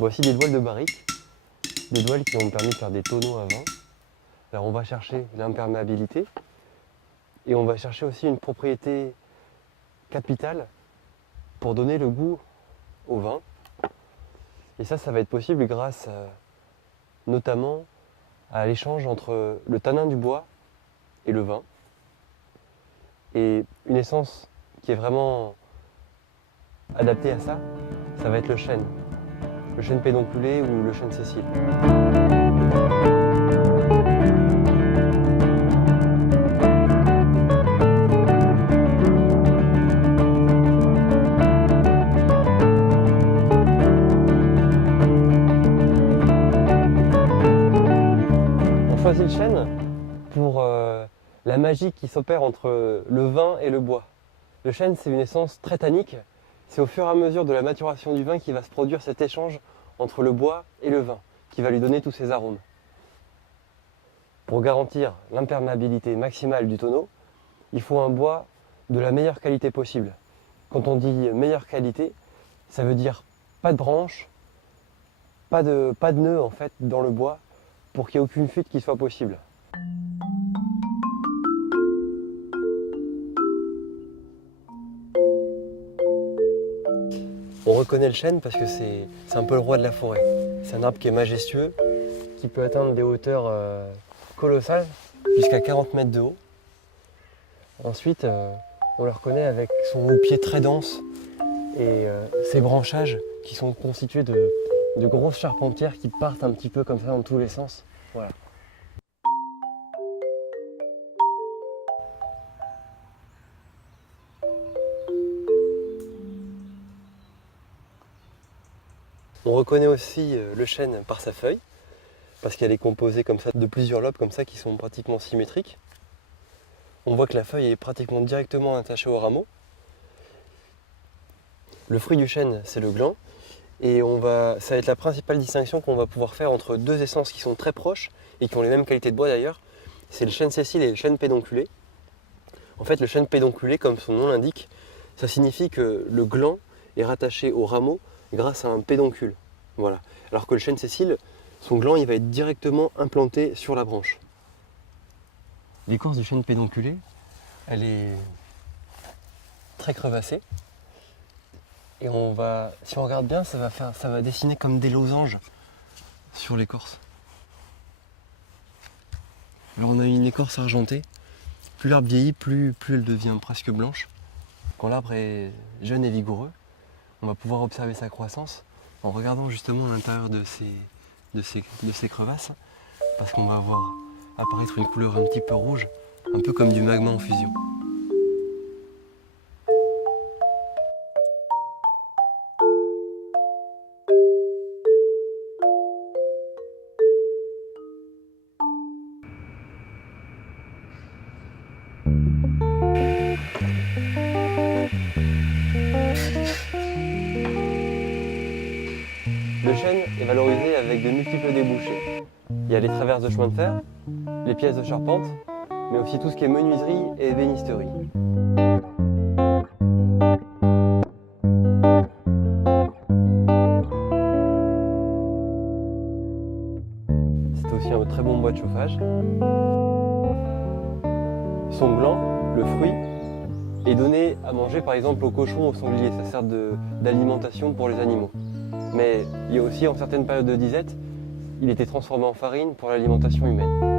Voici des douelles de barrique, des douelles qui ont permis de faire des tonneaux à vin. Alors on va chercher l'imperméabilité et on va chercher aussi une propriété capitale pour donner le goût au vin. Et ça va être possible grâce notamment à l'échange entre le tanin du bois et le vin. Et une essence qui est vraiment adaptée à ça, ça va être le chêne pédonculé ou le chêne Cécile. On choisit le chêne pour la magie qui s'opère entre le vin et le bois. Le chêne, c'est une essence très tannique. C'est au fur et à mesure de la maturation du vin qui va se produire cet échange entre le bois et le vin, qui va lui donner tous ses arômes. Pour garantir l'imperméabilité maximale du tonneau, il faut un bois de la meilleure qualité possible. Quand on dit meilleure qualité, ça veut dire pas de branches, pas de nœuds en fait dans le bois, pour qu'il n'y ait aucune fuite qui soit possible. On reconnaît le chêne parce que c'est un peu le roi de la forêt. C'est un arbre qui est majestueux, qui peut atteindre des hauteurs colossales, jusqu'à 40 mètres de haut. Ensuite, on le reconnaît avec son houppier très dense et ses branchages qui sont constitués de grosses charpentières qui partent un petit peu comme ça dans tous les sens. Voilà. On reconnaît aussi le chêne par sa feuille, parce qu'elle est composée comme ça de plusieurs lobes comme ça qui sont pratiquement symétriques. On voit que la feuille est pratiquement directement attachée au rameau. Le fruit du chêne, c'est le gland, et ça va être la principale distinction qu'on va pouvoir faire entre deux essences qui sont très proches et qui ont les mêmes qualités de bois d'ailleurs. C'est le chêne Cécile et le chêne pédonculé. En fait, le chêne pédonculé, comme son nom l'indique, ça signifie que le gland est rattaché au rameau grâce à un pédoncule. Voilà. Alors que le chêne Cécile, son gland il va être directement implanté sur la branche. L'écorce du chêne pédonculé, elle est très crevassée. Et si on regarde bien, ça va dessiner comme des losanges sur l'écorce. Alors on a une écorce argentée. Plus l'arbre vieillit, plus elle devient presque blanche. Quand l'arbre est jeune et vigoureux, on va pouvoir observer sa croissance en regardant justement l'intérieur de ces crevasses, parce qu'on va voir apparaître une couleur un petit peu rouge, un peu comme du magma en fusion. Le chêne est valorisé avec de multiples débouchés. Il y a les traverses de chemin de fer, les pièces de charpente, mais aussi tout ce qui est menuiserie et ébénisterie. C'est aussi un très bon bois de chauffage. Son gland, le fruit, est donné à manger par exemple aux cochons, aux sangliers. Ça sert d'alimentation pour les animaux. Mais il y a aussi, en certaines périodes de disette, il était transformé en farine pour l'alimentation humaine.